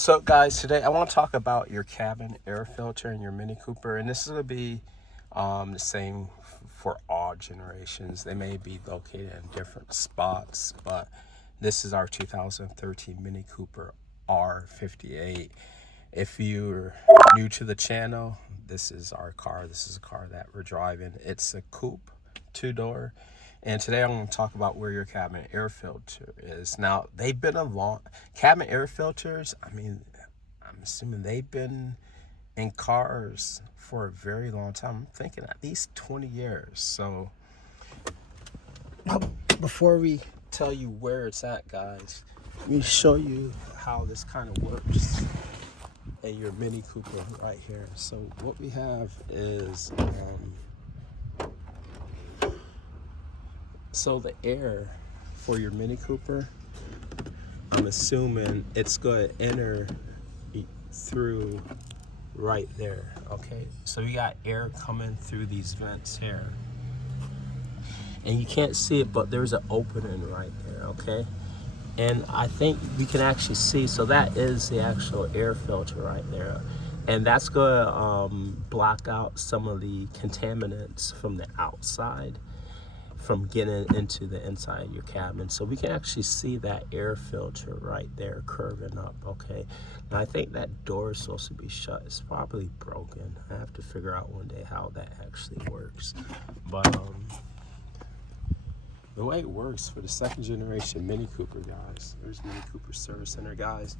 So guys, today I want to talk about your cabin air filter in your Mini Cooper, and this is going to be the same for all generations. They may be located in different spots, but this is our 2013 Mini Cooper R58. If you're new to the channel, this is our car. This is a car that we're driving. It's a coupe, two-door. And today I'm going to talk about where your cabin air filter is. Now, they've been cabin air filters, I'm assuming they've been in cars for a very long time. I'm thinking at least 20 years. So, before we tell you where it's at, guys, let me show you how this kind of works in your Mini Cooper right here. So, what we have is... So the air for your Mini Cooper, I'm assuming it's going to enter through right there, okay? So you got air coming through these vents here. And you can't see it, but there's an opening right there, okay? And I think we can actually see, so that is the actual air filter right there. And that's going to block out some of the contaminants from the outside from getting into the inside of your cabin. So we can actually see that air filter right there curving up, okay? Now I think that door is supposed to be shut. It's probably broken. I have to figure out one day how that actually works. But the way it works for the second generation Mini Cooper, guys, there's Mini Cooper Service Center, guys.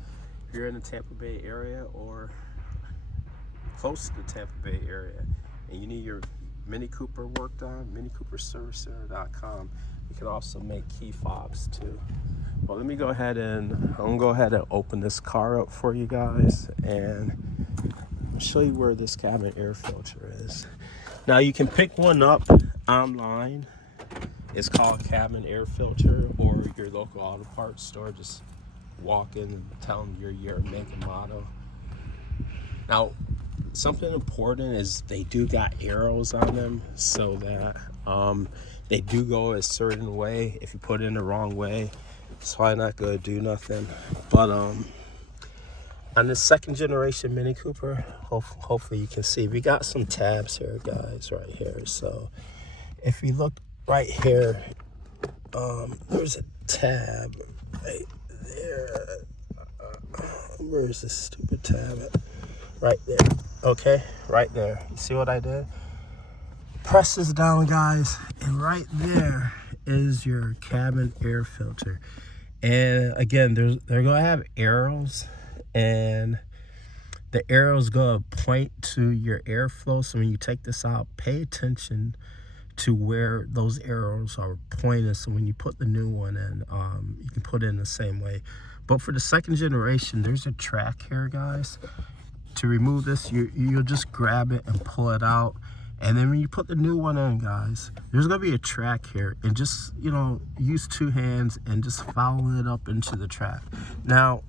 If you're in the Tampa Bay area or close to the Tampa Bay area and you need your Mini Cooper worked on, minicooperservicecenter.com. You can also make key fobs too. Well, let me go ahead and open this car up for you guys and show you where this cabin air filter is. Now you can pick one up online. It's called cabin air filter, or your local auto parts store. Just walk in and tell them your year, make, and model. Now, something important is they do got arrows on them so that they do go a certain way. If you put it in the wrong way, it's probably not going to do nothing. But on the second generation Mini Cooper, hopefully you can see, we got some tabs here, guys, right here. So if you look right here, there's a tab right there. Where is this stupid tab at? Right there, okay, right there. You see what I did? Press this down, guys, and right there is your cabin air filter. And again, they're gonna have arrows, and the arrows gonna point to your airflow. So when you take this out, pay attention to where those arrows are pointing. So when you put the new one in, you can put it in the same way. But for the second generation, there's a track here, guys. To remove this, you'll just grab it and pull it out. And then when you put the new one in, guys, there's gonna be a track here, and just, use two hands and just follow it up into the track. Now,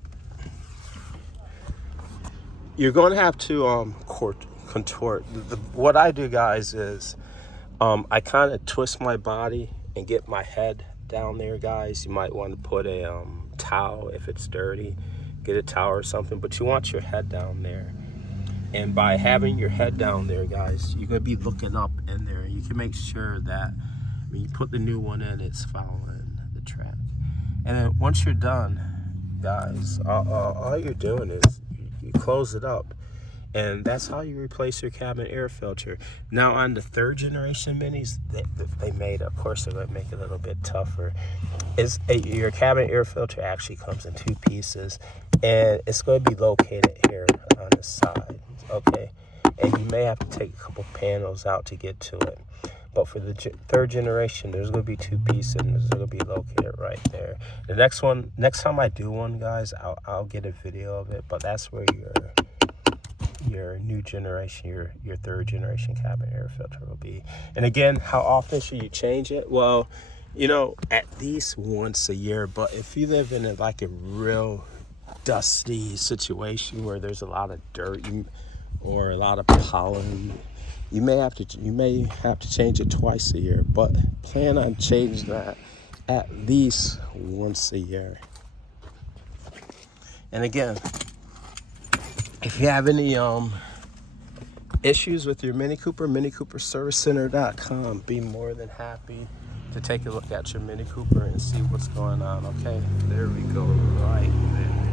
you're gonna have to contort. What I do, guys, is I kind of twist my body and get my head down there, guys. You might want to put a towel if it's dirty. Get a towel or something, but you want your head down there. And by having your head down there, guys, you're gonna be looking up in there. You can make sure that when you put the new one in, it's following the track. And then once you're done, guys, all you're doing is you close it up. And that's how you replace your cabin air filter. Now on the third generation Minis, they made, of course they're gonna make it a little bit tougher. Your cabin air filter actually comes in two pieces, and it's gonna be located here on the side, okay? And you may have to take a couple panels out to get to it. But for the third generation, there's gonna be two pieces, and it's gonna be located right there. The next time I do one, guys, I'll get a video of it, but that's where your new generation, your third generation cabin air filter will be. And again, how often should you change it? Well, at least once a year. But if you live in a real dusty situation where there's a lot of dirt or a lot of pollen, you may have to change it twice a year. But plan on changing that at least once a year. And again, If you have any issues with your Mini Cooper, MiniCooperServiceCenter.com. Be more than happy to take a look at your Mini Cooper and see what's going on. Okay, there we go, right there.